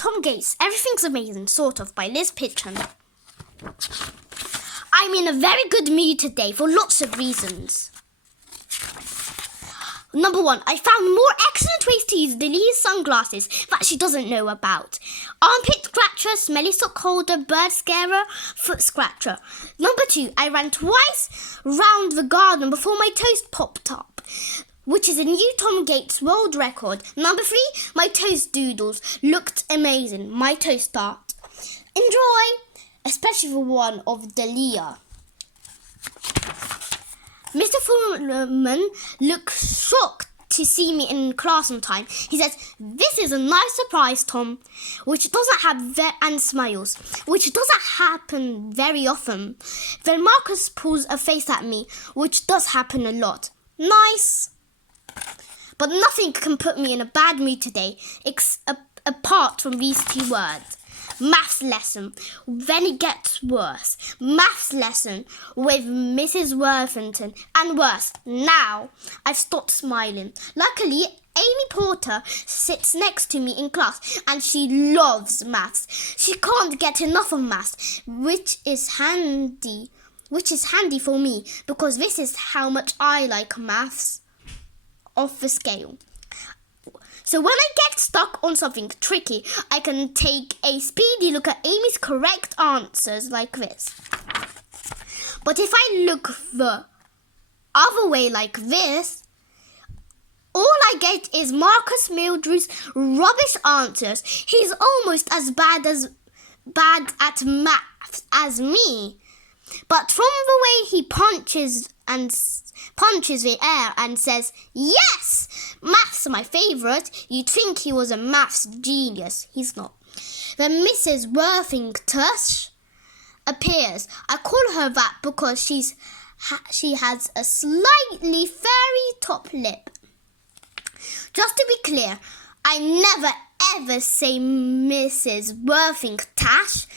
Tom Gates, Everything's Amazing, Sort of, by Liz Pitchin. I'm in a very good mood today for lots of reasons. Number 1, I found more excellent ways to use Lily's sunglasses that she doesn't know about. Armpit scratcher, smelly sock holder, bird scarer, foot scratcher. Number 2, I ran twice round the garden before my toast popped up, which is a new Tom Gates world record. Number 3, my toast doodles looked amazing. My toast art. Enjoy, especially the one of Delia. Mr. Fullman looks shocked to see me in class on time. He says, "This is a nice surprise, Tom," which doesn't and smiles, which doesn't happen very often. Then Marcus pulls a face at me, which does happen a lot. Nice. But nothing can put me in a bad mood today, apart from these 2 words. Maths lesson. Then it gets worse. Maths lesson with Mrs. Worthington. And worse. Now I've stopped smiling. Luckily, Amy Porter sits next to me in class and she loves maths. She can't get enough of maths, which is handy for me because this is how much I like maths off the scale. So when I get stuck on something tricky, I can take a speedy look at Amy's correct answers like this. But if I look the other way like this, all I get is Marcus Mildrew's rubbish answers. He's almost as bad at maths as me. But from the way he punches the air and says, "Yes, maths are my favourite," you'd think he was a maths genius. He's not. Then Mrs. Worthington appears. I call her that because she has a slightly fairy top lip. Just to be clear, I never ever say Mrs. Worthington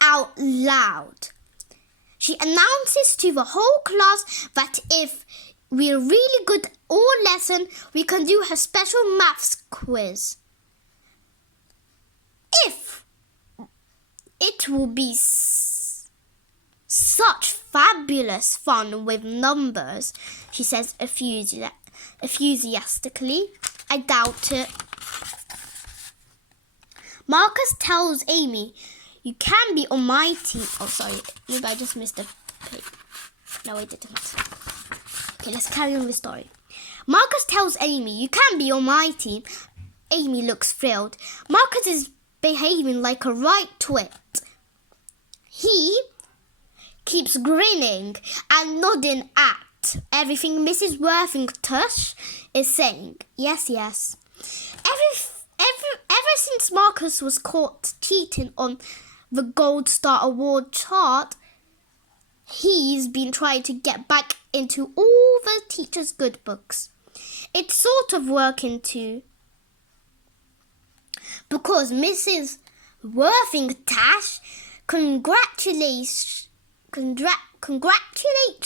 out loud. She announces to the whole class that if we're really good all lesson, we can do her special maths quiz. If it will be such fabulous fun with numbers, she says enthusiastically. I doubt it. Marcus tells Amy, "You can be on my team." Oh, sorry. Maybe I just missed a page. No, I didn't. Okay, let's carry on with the story. Marcus tells Amy, "You can be on my team." Amy looks thrilled. Marcus is behaving like a right twit. He keeps grinning and nodding at everything Mrs. Worthington is saying. Yes, yes. Ever since Marcus was caught cheating on the Gold Star Award chart, he's been trying to get back into all the teacher's good books. It's sort of working too, because Mrs. Worthington congratulates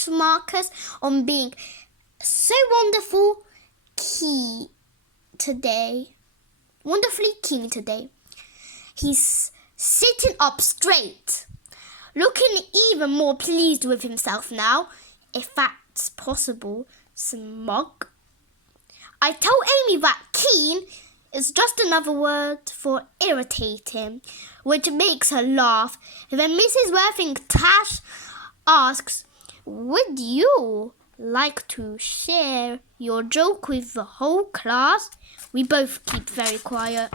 Marcus on being so wonderfully keen today. He's sitting up straight, looking even more pleased with himself now, if that's possible, smug. I tell Amy that keen is just another word for irritating, which makes her laugh. Then Mrs. Worthington asks, "Would you like to share your joke with the whole class?" We both keep very quiet.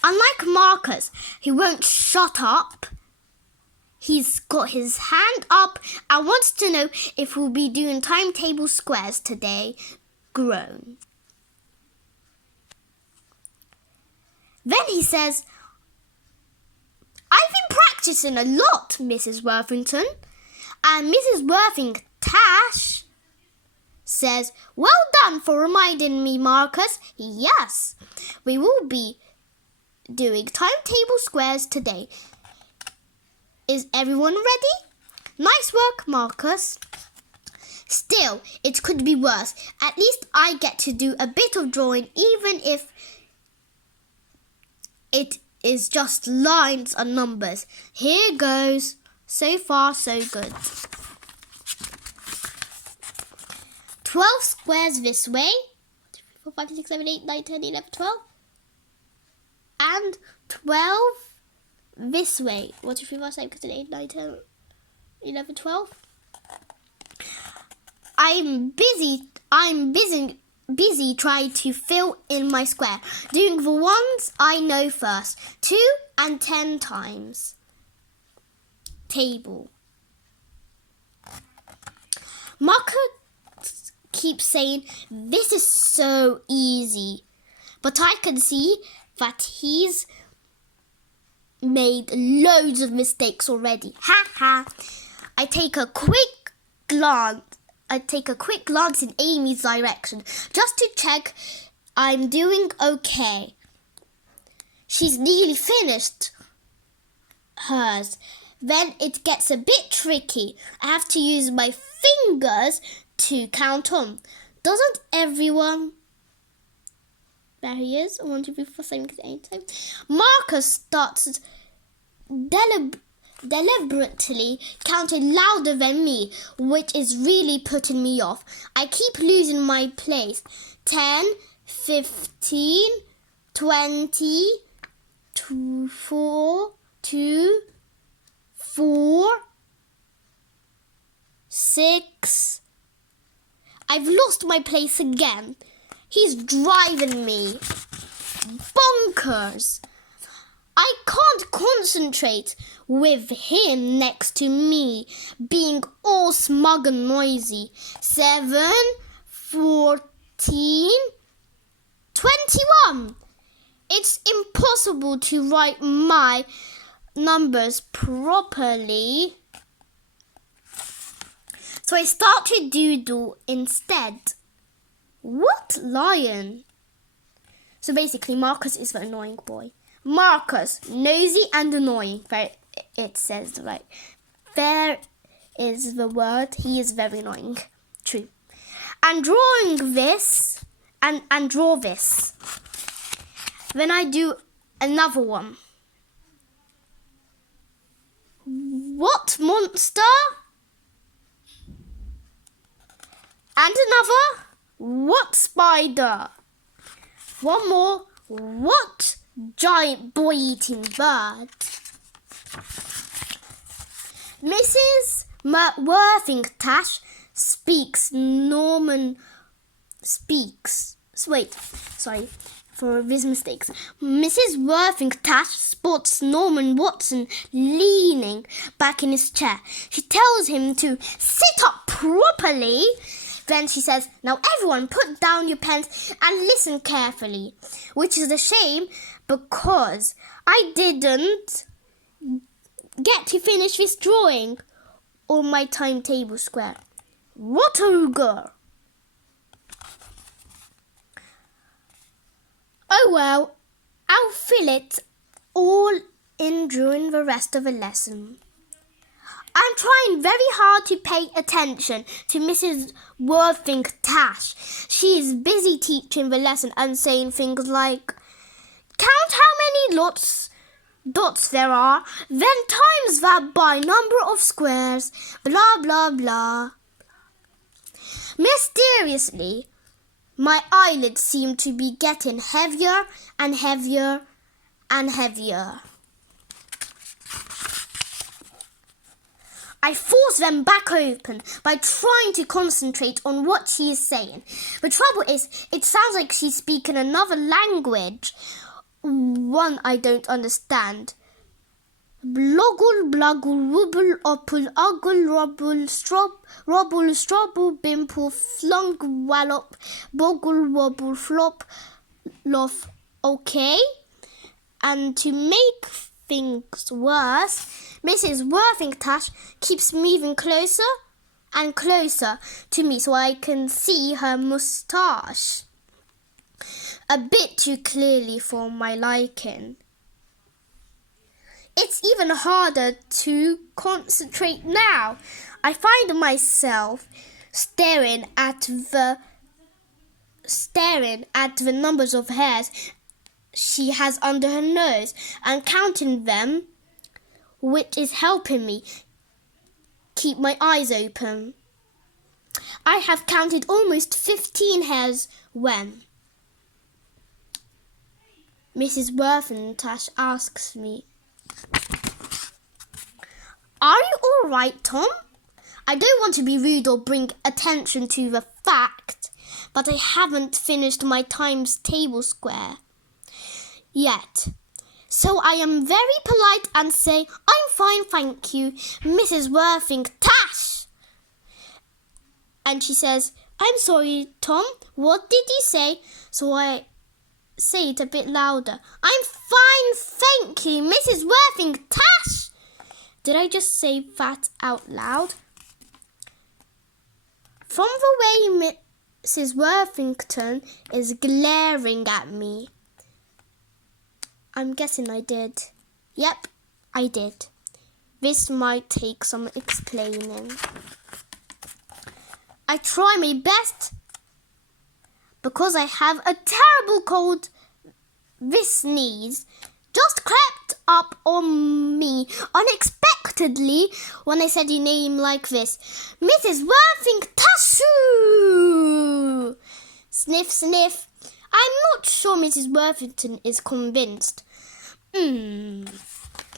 Unlike Marcus, he won't shut up. He's got his hand up and wants to know if we'll be doing timetable squares today. Groan. Then he says, "I've been practicing a lot, Mrs. Worthington." And Mrs. Worthington says, "Well done for reminding me, Marcus. Yes, we will be doing timetable squares today. Is everyone ready?" "Nice work, Marcus." Still, it could be worse. At least I get to do a bit of drawing, even if it is just lines and numbers. Here goes. So far, so good. 12 squares this way. 4, 5, 6, 7, 8, 9, 10, 11, 12. And 12 this way. 1, 2, 3, 4, 5, 6, 7, 8, 9, 10, 11, 12. I'm busy trying to fill in my square, doing the ones I know first. 2 and 10 times. Table. Marcus keeps saying this is so easy, but I can see that he's made loads of mistakes already. Ha ha. I take a quick glance in Amy's direction just to check I'm doing okay. She's nearly finished hers. Then it gets a bit tricky. I have to use my fingers to count on. Doesn't everyone? There he is. 1, 2, 3, 4, 5, 6, 7, 8. Marcus starts deliberately counting louder than me, which is really putting me off. I keep losing my place. 10, 15, 20, 4, 2, 4, 6. I've lost my place again. He's driving me bonkers. I can't concentrate with him next to me, being all smug and noisy. 7, 14, 21. It's impossible to write my numbers properly, so I start to doodle instead. What lion? So basically Marcus is the annoying boy. Marcus, nosy and annoying. It says right. There is the word. He is very annoying. True. And drawing this and draw this. Then I do another one. What monster? And another. What spider? One more. What giant boy-eating bird? Mrs. Worthington speaks. For these mistakes. Mrs. Worthington spots Norman Watson leaning back in his chair. She tells him to sit up properly. Then she says, now everyone put down your pens and listen carefully. Which is a shame because I didn't get to finish this drawing on my timetable square. What ogre! Oh well, I'll fill it all in during the rest of the lesson. I'm trying very hard to pay attention to Mrs. Worthington. She is busy teaching the lesson and saying things like, count how many dots there are, then times that by number of squares, blah blah blah. Mysteriously, my eyelids seem to be getting heavier and heavier and heavier. I force them back open by trying to concentrate on what she is saying. The trouble is, it sounds like she's speaking another language, one I don't understand. Bloggle, bluggle, wobble, opple, uggle, rubble, robble, strobble, bimple, flunk, wallop, boggle, wobble, flop, lof. Okay? And to make things worse, Mrs. Worthington keeps moving closer and closer to me so I can see her moustache. A bit too clearly for my liking. It's even harder to concentrate now. I find myself staring at the numbers of hairs she has under her nose and counting them, which is helping me keep my eyes open. I have counted almost 15 hairs when Mrs. Worthington asks me, "Are you all right, Tom?" I don't want to be rude or bring attention to the fact, but I haven't finished my times table square yet. So I am very polite and say, "I'm fine, thank you, Mrs. Worthington." And she says, "I'm sorry, Tom, what did you say?" So I say it a bit louder. "I'm fine, thank you, Mrs. Worthington." Did I just say that out loud? From the way Mrs. Worthington is glaring at me, I'm guessing I did. Yep, I did. This might take some explaining. I try my best because I have a terrible cold. This sneeze just crept up on me unexpectedly when I said your name like this. "Mrs. Worthington." Sniff, sniff. I'm not sure Mrs. Worthington is convinced.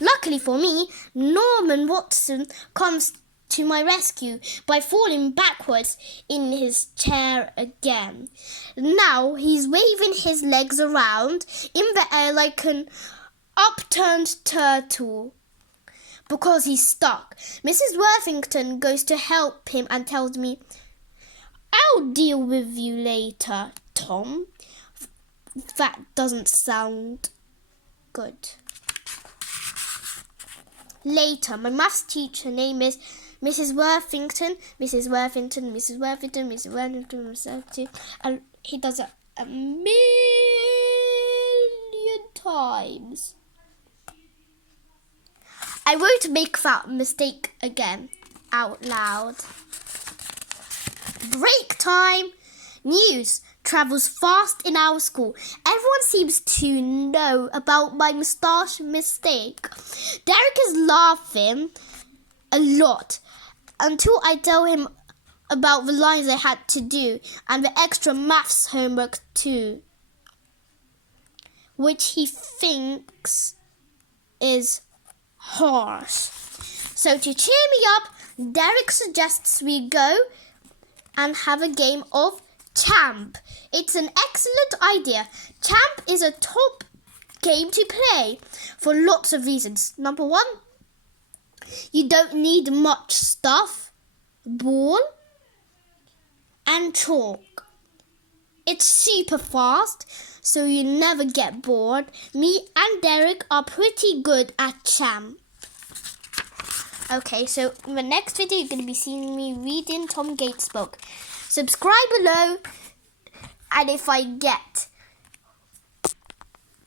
Luckily for me, Norman Watson comes to my rescue by falling backwards in his chair again. Now he's waving his legs around in the air like an upturned turtle because he's stuck. Mrs. Worthington goes to help him and tells me, "I'll deal with you later, Tom." That doesn't sound good. Later, my maths teacher name is Mrs. Worthington, Mrs. Worthington, Mrs. Worthington, Mrs. Worthington, Mrs. Worthington, and he does it a million times. I won't make that mistake again out loud. Break time! News travels fast in our school. Everyone seems to know about my moustache mistake. Derek is laughing a lot until I tell him about the lines I had to do and the extra maths homework too, which he thinks is harsh. So to cheer me up, Derek suggests we go and have a game of Champ. It's an excellent idea. Champ is a top game to play for lots of reasons. Number one, you don't need much stuff, ball and chalk. It's super fast, so you never get bored. Me and Derek are pretty good at Champ. Okay, so in the next video, you're going to be seeing me reading Tom Gates' book. Subscribe below, and if I get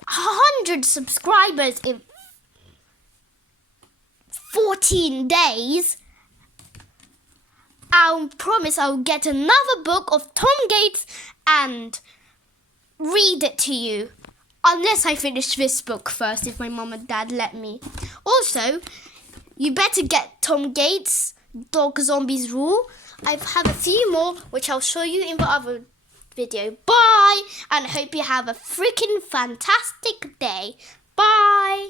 100 subscribers in 14 days, I'll promise I'll get another book of Tom Gates and read it to you. Unless I finish this book first, if my mum and dad let me. Also, you better get Tom Gates' Dog Zombies Rule. I have a few more, which I'll show you in the other video. Bye, and hope you have a freaking fantastic day. Bye.